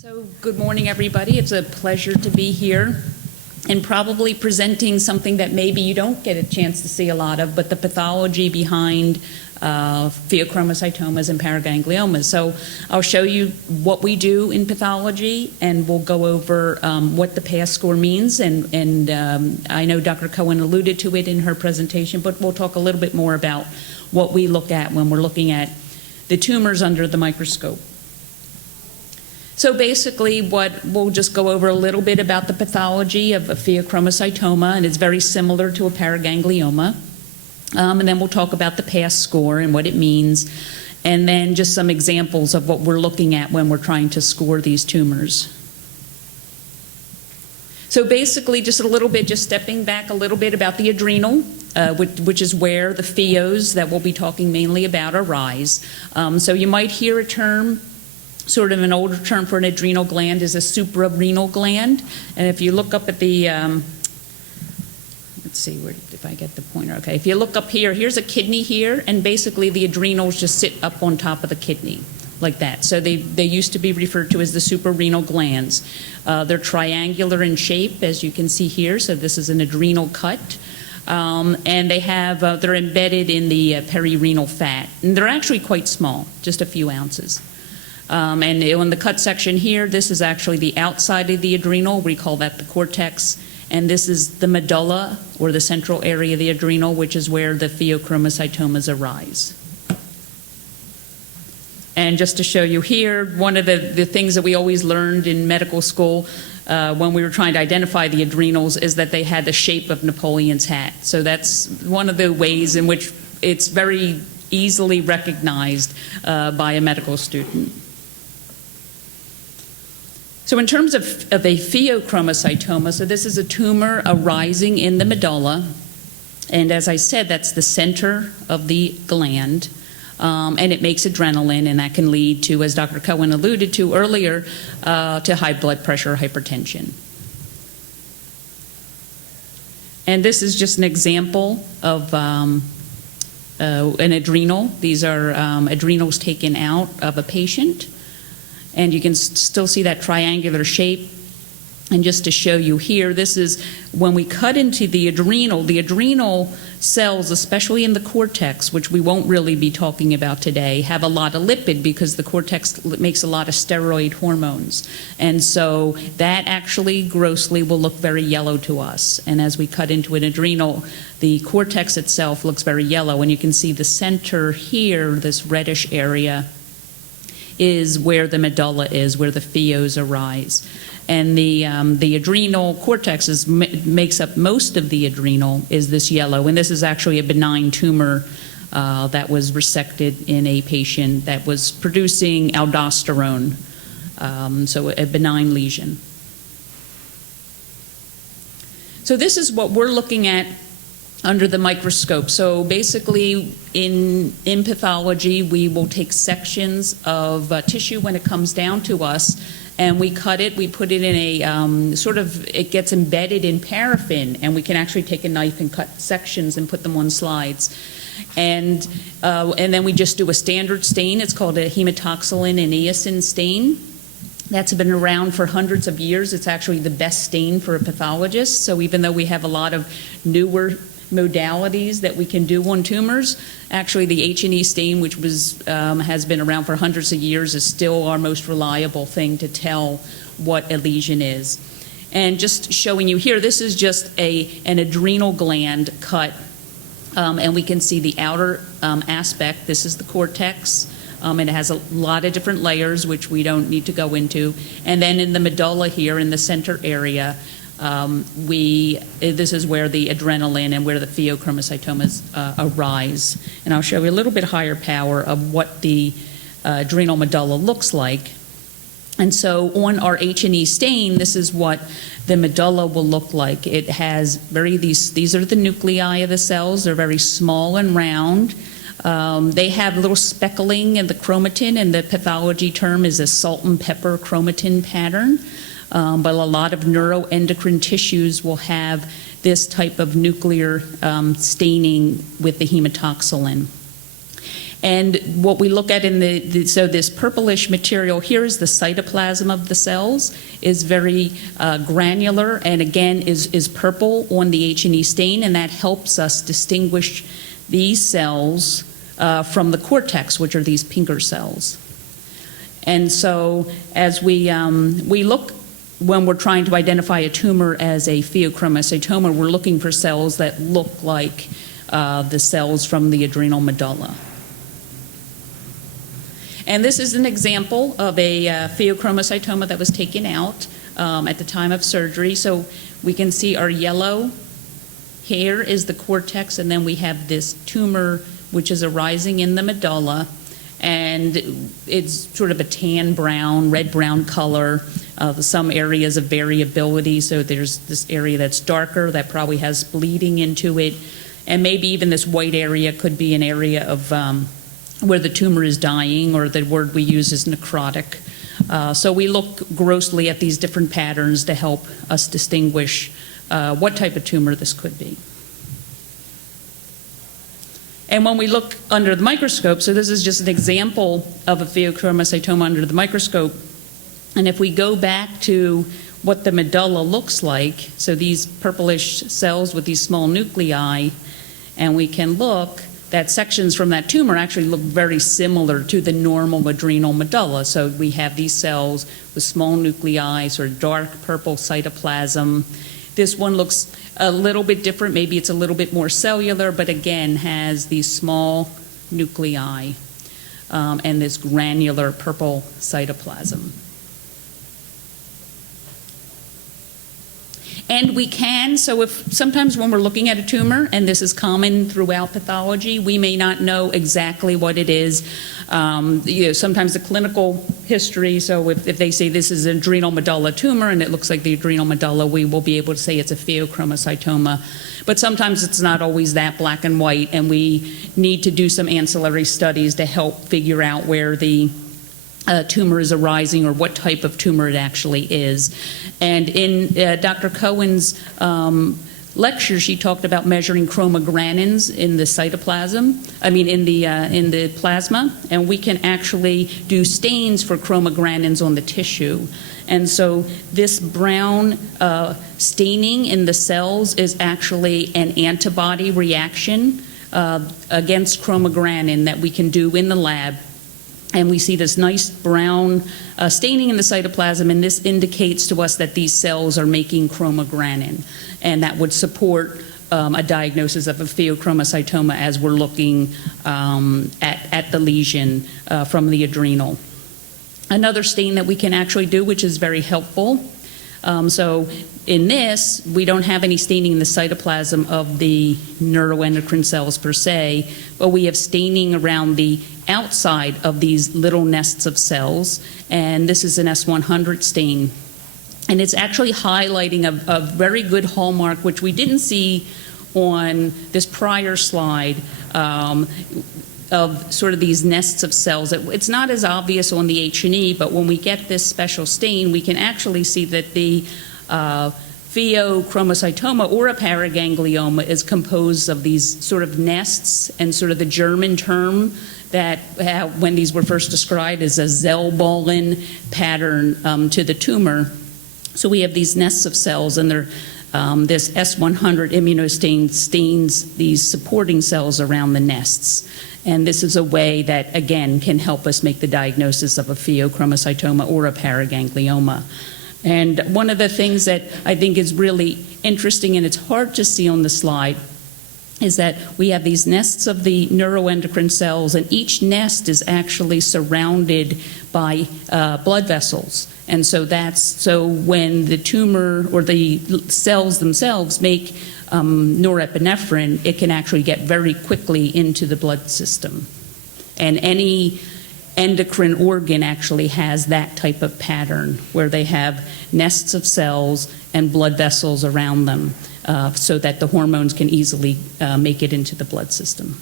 So good morning, everybody. It's a pleasure to be here and probably presenting something that maybe you don't get a chance to see a lot of, but the pathology behind pheochromocytomas and paragangliomas. So I'll show you what we do in pathology, and we'll go over what the PASS score means. And I know Dr. Cohen alluded to it in her presentation, but we'll talk a little bit more about what we look at when we're looking at the tumors under the microscope. So basically, we'll just go over a little bit about the pathology of a pheochromocytoma, and it's very similar to a paraganglioma. And then we'll talk about the PASS score and what it means, and then just some examples of what we're looking at when we're trying to score these tumors. So basically, just a little bit, just stepping back a little bit about the adrenal, which is where the pheos that we'll be talking mainly about arise. So you might hear a term, sort of an older term for an adrenal gland is a suprarenal gland. And if you look up at the, let's see, if I get the pointer. Okay, if you look up here, here's a kidney here, and basically the adrenals just sit up on top of the kidney, like that. So they used to be referred to as the suprarenal glands. They're triangular in shape, as you can see here, so this is an adrenal cut. And they have, they're embedded in the perirenal fat. And they're actually quite small, just a few ounces. And in the cut section here, this is actually the outside of the adrenal. We call that the cortex. And this is the medulla, or the central area of the adrenal, which is where the pheochromocytomas arise. And just to show you here, one of the things that we always learned in medical school when we were trying to identify the adrenals is that they had the shape of Napoleon's hat. So that's one of the ways in which it's very easily recognized by a medical student. So in terms of a pheochromocytoma, so this is a tumor arising in the medulla, and as I said, that's the center of the gland, and it makes adrenaline, and that can lead to, as Dr. Cohen alluded to earlier, to high blood pressure, hypertension. And this is just an example of an adrenal. These are adrenals taken out of a patient. And you can still see that triangular shape. And just to show you here, this is when we cut into the adrenal cells, especially in the cortex, which we won't really be talking about today, have a lot of lipid because the cortex makes a lot of steroid hormones. And so that actually grossly will look very yellow to us. And as we cut into an adrenal, the cortex itself looks very yellow. And you can see the center here, this reddish area, is where the medulla is, where the pheos arise. And the adrenal cortex makes up most of the adrenal, is this yellow. And this is actually a benign tumor that was resected in a patient that was producing aldosterone, so a benign lesion. So this is what we're looking at under the microscope. So basically in pathology, we will take sections of tissue when it comes down to us, and we cut it, we put it in a it gets embedded in paraffin, and we can actually take a knife and cut sections and put them on slides. And then we just do a standard stain. It's called a hematoxylin and eosin stain. That's been around for hundreds of years. It's actually the best stain for a pathologist. So even though we have a lot of newer modalities that we can do on tumors, actually the H&E stain, which has been around for hundreds of years, is still our most reliable thing to tell what a lesion is. And just showing you here, this is just an adrenal gland cut, and we can see the outer aspect. This is the cortex, and it has a lot of different layers, which we don't need to go into. And then in the medulla here, in the center area, this is where the adrenaline and where the pheochromocytomas arise. And I'll show you a little bit higher power of what the adrenal medulla looks like. And so on our H&E stain, this is what the medulla will look like. It has these are the nuclei of the cells. They're very small and round. They have little speckling in the chromatin, and the pathology term is a salt and pepper chromatin pattern. But a lot of neuroendocrine tissues will have this type of nuclear staining with the hematoxylin. And what we look at in so this purplish material here is the cytoplasm of the cells, is very granular, and again is purple on the H&E stain, and that helps us distinguish these cells from the cortex, which are these pinker cells. And so as we look, when we're trying to identify a tumor as a pheochromocytoma, we're looking for cells that look like the cells from the adrenal medulla. And this is an example of a pheochromocytoma that was taken out at the time of surgery. So we can see our yellow here is the cortex, and then we have this tumor which is arising in the medulla, and it's sort of a tan brown, red brown color. Some areas of variability, so there's this area that's darker that probably has bleeding into it, and maybe even this white area could be an area of where the tumor is dying, or the word we use is necrotic. So we look grossly at these different patterns to help us distinguish what type of tumor this could be. And when we look under the microscope, so this is just an example of a pheochromocytoma under the microscope, and if we go back to what the medulla looks like, so these purplish cells with these small nuclei, and we can look that sections from that tumor actually look very similar to the normal adrenal medulla. So we have these cells with small nuclei, sort of dark purple cytoplasm. This one looks a little bit different. Maybe it's a little bit more cellular, but again has these small nuclei and this granular purple cytoplasm. And we can, so if sometimes when we're looking at a tumor, and this is common throughout pathology, we may not know exactly what it is. Sometimes the clinical history, so if they say this is an adrenal medulla tumor and it looks like the adrenal medulla, we will be able to say it's a pheochromocytoma. But sometimes it's not always that black and white, and we need to do some ancillary studies to help figure out where the tumor is arising or what type of tumor it actually is. And in Dr. Cohen's lecture, she talked about measuring chromogranins in the cytoplasm, in the plasma, and we can actually do stains for chromogranins on the tissue. And so this brown staining in the cells is actually an antibody reaction against chromogranin that we can do in the lab. And we see this nice brown staining in the cytoplasm, and this indicates to us that these cells are making chromogranin, and that would support a diagnosis of a pheochromocytoma as we're looking at the lesion from the adrenal. Another stain that we can actually do, which is very helpful, so in this, we don't have any staining in the cytoplasm of the neuroendocrine cells per se, but we have staining around the outside of these little nests of cells, and this is an S100 stain. And it's actually highlighting a very good hallmark, which we didn't see on this prior slide, of sort of these nests of cells. It's not as obvious on the H&E, but when we get this special stain, we can actually see that the pheochromocytoma or a paraganglioma is composed of these sort of nests, and sort of the German term that when these were first described is a Zellballen pattern to the tumor. So we have these nests of cells, and they're this S100 immunostain stains these supporting cells around the nests. And this is a way that, again, can help us make the diagnosis of a pheochromocytoma or a paraganglioma. And one of the things that I think is really interesting, and it's hard to see on the slide, is that we have these nests of the neuroendocrine cells, and each nest is actually surrounded by blood vessels. And so when the tumor or the cells themselves make norepinephrine, it can actually get very quickly into the blood system. And any endocrine organ actually has that type of pattern, where they have nests of cells and blood vessels around them, so that the hormones can easily make it into the blood system.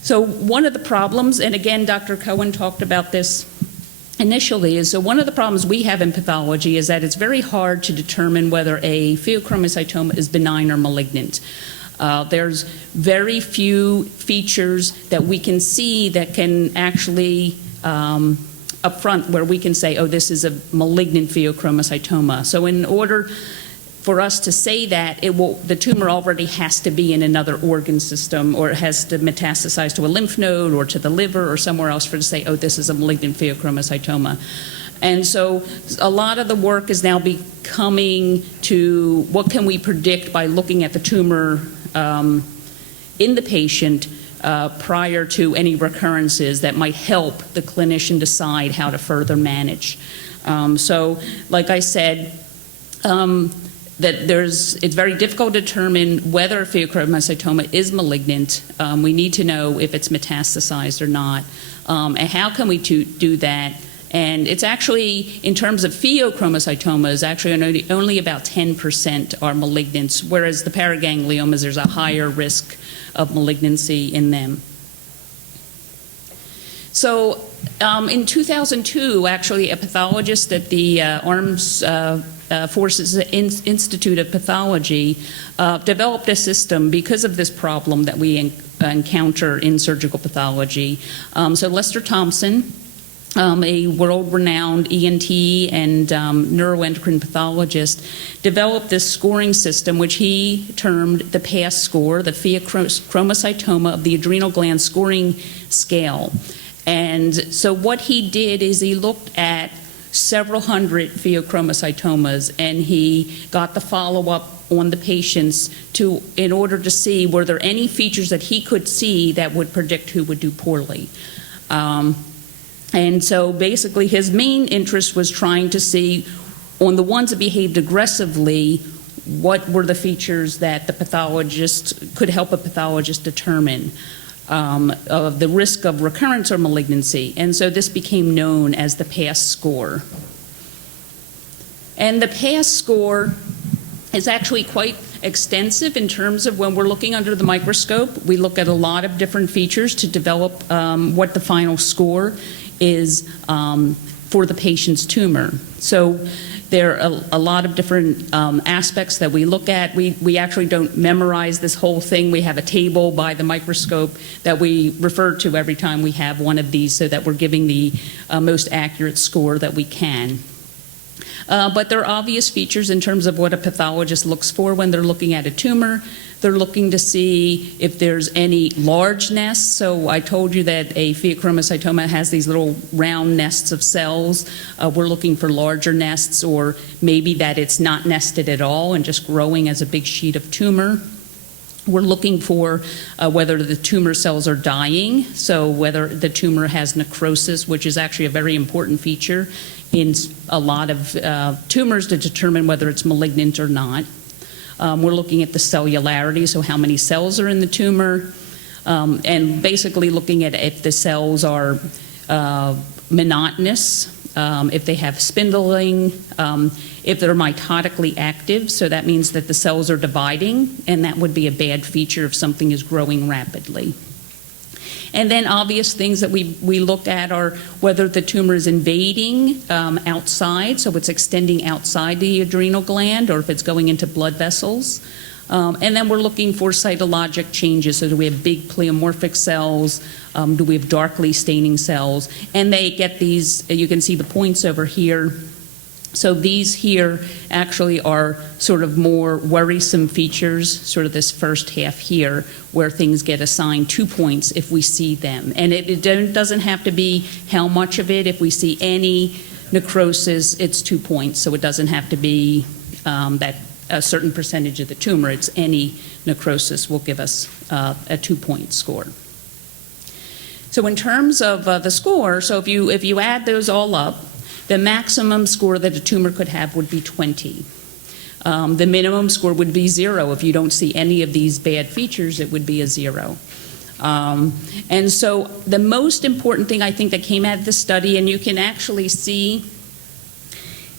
So one of the problems, and again, Dr. Cohen talked about this initially, is so one of the problems we have in pathology is that it's very hard to determine whether a pheochromocytoma is benign or malignant. There's very few features that we can see that can actually up front where we can say, oh, this is a malignant pheochromocytoma. So in order for us to say that, the tumor already has to be in another organ system, or it has to metastasize to a lymph node or to the liver or somewhere else for to say, oh, this is a malignant pheochromocytoma. And so a lot of the work is now becoming to what can we predict by looking at the tumor in the patient prior to any recurrences that might help the clinician decide how to further manage. So like I said, it's very difficult to determine whether a pheochromocytoma is malignant. We need to know if it's metastasized or not. And how can we do that? And it's actually, in terms of pheochromocytomas, actually only about 10% are malignant, whereas the paragangliomas, there's a higher risk of malignancy in them. So in 2002, actually, a pathologist at the Armed Forces Institute of Pathology developed a system because of this problem that we encounter in surgical pathology. So Lester Thompson, a world-renowned ENT and neuroendocrine pathologist, developed this scoring system, which he termed the PASS score, the Pheochromocytoma of the Adrenal Gland Scoring Scale. And so what he did is he looked at several hundred pheochromocytomas, and he got the follow-up on the patients in order to see were there any features that he could see that would predict who would do poorly. And so basically his main interest was trying to see on the ones that behaved aggressively, what were the features that the pathologist could help a pathologist determine of the risk of recurrence or malignancy. And so this became known as the PASS score. And the PASS score is actually quite extensive in terms of when we're looking under the microscope. We look at a lot of different features to develop what the final score is for the patient's tumor. So there are a lot of different aspects that we look at. We actually don't memorize this whole thing. We have a table by the microscope that we refer to every time we have one of these so that we're giving the most accurate score that we can. But there are obvious features in terms of what a pathologist looks for when they're looking at a tumor. They're looking to see if there's any large nests. So I told you that a pheochromocytoma has these little round nests of cells. We're looking for larger nests, or maybe that it's not nested at all and just growing as a big sheet of tumor. We're looking for whether the tumor cells are dying, so whether the tumor has necrosis, which is actually a very important feature in a lot of tumors to determine whether it's malignant or not. We're looking at the cellularity, so how many cells are in the tumor, and basically looking at if the cells are monotonous, if they have spindling, if they're mitotically active, so that means that the cells are dividing, and that would be a bad feature if something is growing rapidly. And then obvious things that we look at are whether the tumor is invading outside, so it's extending outside the adrenal gland, or if it's going into blood vessels. And then we're looking for cytologic changes. So do we have big pleomorphic cells? Do we have darkly staining cells? And they get these, you can see the points over here. So these here actually are sort of more worrisome features, sort of this first half here, where things get assigned 2 points if we see them. And it doesn't have to be how much of it. If we see any necrosis, it's 2 points. So it doesn't have to be that a certain percentage of the tumor. It's any necrosis will give us a 2-point score. So in terms of the score, so if you add those all up, the maximum score that a tumor could have would be 20. The minimum score would be 0. If you don't see any of these bad features, it would be a 0. And so the most important thing I think that came out of this study, and you can actually see,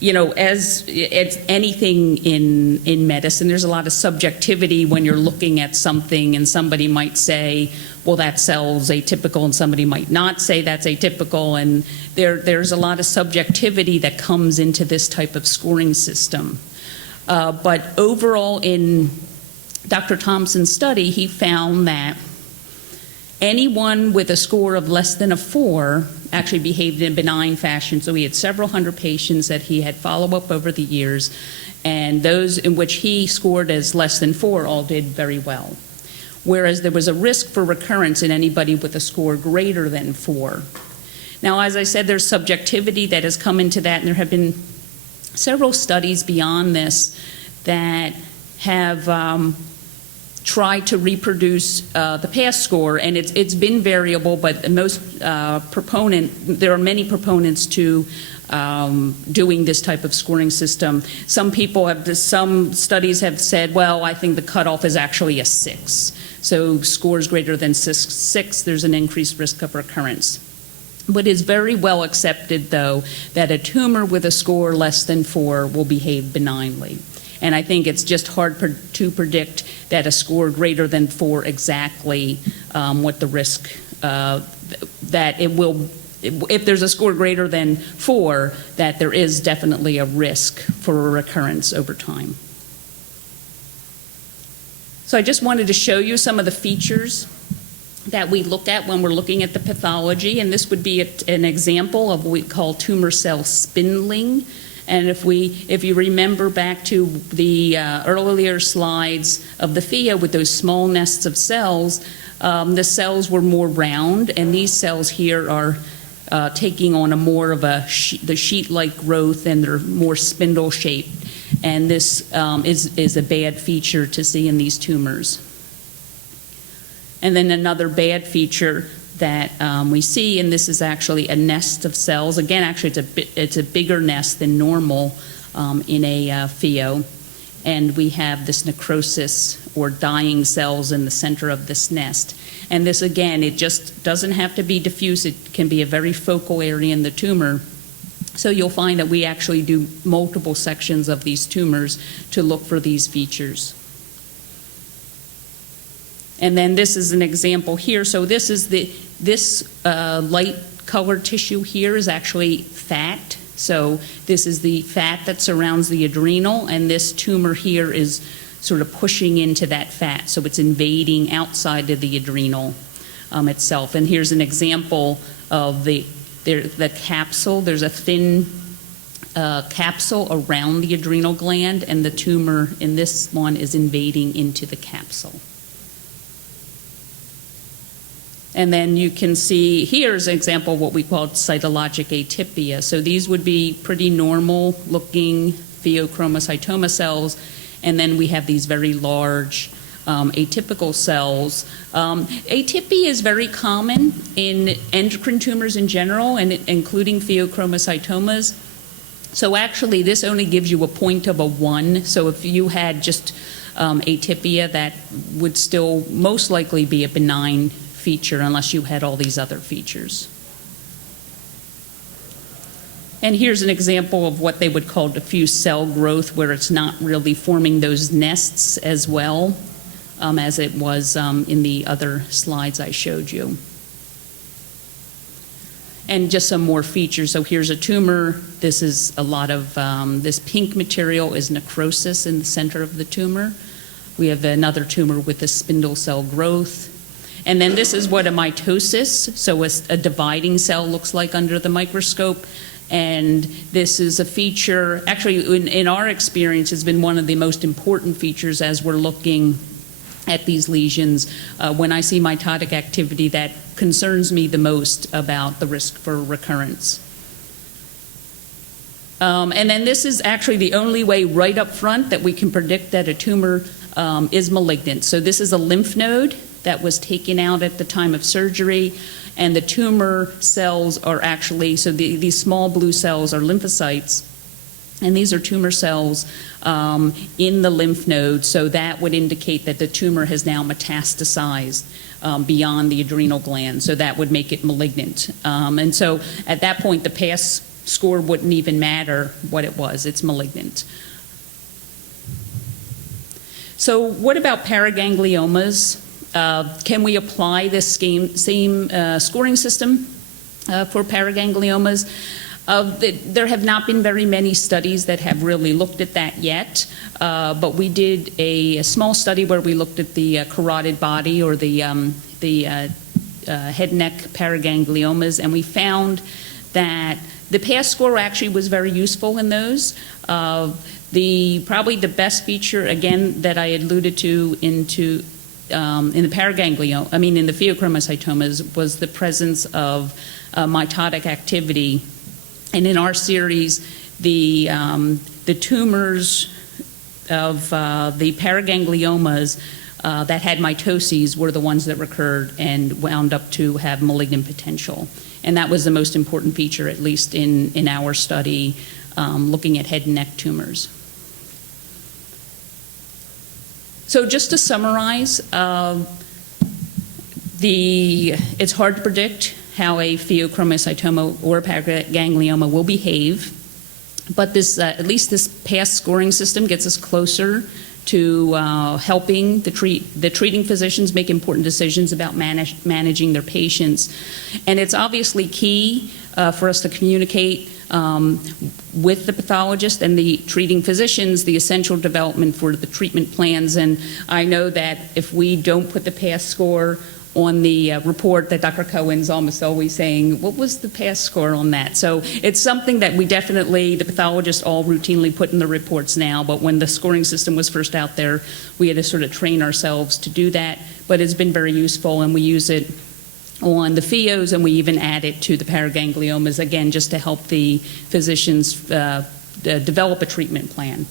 you know, as it's anything in medicine, there's a lot of subjectivity when you're looking at something, and somebody might say, well, that cell's atypical, and somebody might not say that's atypical, and there's a lot of subjectivity that comes into this type of scoring system. But overall, in Dr. Thompson's study, he found that anyone with a score of less than a 4 actually behaved in a benign fashion. So he had several hundred patients that he had follow-up over the years, and those in which he scored as less than 4 all did very well. Whereas there was a risk for recurrence in anybody with a score greater than 4. Now, as I said, there's subjectivity that has come into that, and there have been several studies beyond this that have tried to reproduce the past score, and it's been variable, but most there are many proponents to doing this type of scoring system. Some studies have said, well, I think the cutoff is actually a 6. So scores greater than 6, there's an increased risk of recurrence. But it's very well accepted, though, that a tumor with a score less than 4 will behave benignly. And I think it's just hard to predict that a score greater than 4 exactly what the risk that it will, if there's a score greater than 4, that there is definitely a risk for a recurrence over time. So I just wanted to show you some of the features that we look at when we're looking at the pathology, and this would be an example of what we call tumor cell spindling. And if you remember back to the earlier slides of the Pheo with those small nests of cells, the cells were more round, and these cells here are taking on a more of the sheet-like growth, and they're more spindle-shaped. And this is a bad feature to see in these tumors. And then another bad feature that we see, and this is actually a nest of cells. Again, actually, it's a bigger nest than normal in a Pheo. And we have this necrosis or dying cells in the center of this nest. And this, again, it just doesn't have to be diffuse. It can be a very focal area in the tumor. So you'll find that we actually do multiple sections of these tumors to look for these features. And then this is an example here. So this is this light colored tissue here is actually fat. So this is the fat that surrounds the adrenal, and this tumor here is sort of pushing into that fat. So it's invading outside of the adrenal itself. And here's an example of the capsule. There's a thin capsule around the adrenal gland, and the tumor in this one is invading into the capsule. And then you can see here's an example of what we call cytologic atypia. So these would be pretty normal looking pheochromocytoma cells, and then we have these very large atypical cells. Atypia is very common in endocrine tumors in general, and including pheochromocytomas. So actually this only gives you a point of a 1. So if you had just atypia, that would still most likely be a benign feature unless you had all these other features. And here's an example of what they would call diffuse cell growth, where it's not really forming those nests as well as it was in the other slides I showed you. And just some more features. So here's a tumor. This is a lot of, this pink material is necrosis in the center of the tumor. We have another tumor with a spindle cell growth. And then this is what a mitosis, so a dividing cell, looks like under the microscope. And this is a feature, actually in our experience, has been one of the most important features as we're looking at these lesions. When I see mitotic activity, that concerns me the most about the risk for recurrence. And then this is actually the only way right up front that we can predict that a tumor is malignant. So this is a lymph node that was taken out at the time of surgery, and the tumor cells are actually, so these small blue cells are lymphocytes, and these are tumor cells in the lymph node, so that would indicate that the tumor has now metastasized beyond the adrenal gland, so that would make it malignant. And so at that point, the pass score wouldn't even matter what it was, it's malignant. So what about paragangliomas? Can we apply this same scoring system for paragangliomas? There have not been very many studies that have really looked at that yet, but we did a small study where we looked at the carotid body, or the head and neck paragangliomas, and we found that the PASS score actually was very useful in those. Probably the best feature, again, that I alluded to in the in the pheochromocytomas, was the presence of mitotic activity. And in our series, the tumors of the paragangliomas that had mitoses were the ones that recurred and wound up to have malignant potential. And that was the most important feature, at least in our study, looking at head and neck tumors. So just to summarize, it's hard to predict how a pheochromocytoma or paraganglioma will behave, but this, at least this PASS scoring system gets us closer to helping the treating physicians make important decisions about managing their patients. And it's obviously key for us to communicate with the pathologist and the treating physicians the essential development for the treatment plans. And I know that if we don't put the PASS score on the report, that Dr. Cohen's almost always saying, what was the PASS score on that? So it's something that we definitely, the pathologists all routinely put in the reports now, but when the scoring system was first out there, we had to sort of train ourselves to do that. But it's been very useful, and we use it on the pheos, and we even add it to the paragangliomas, again, just to help the physicians develop a treatment plan.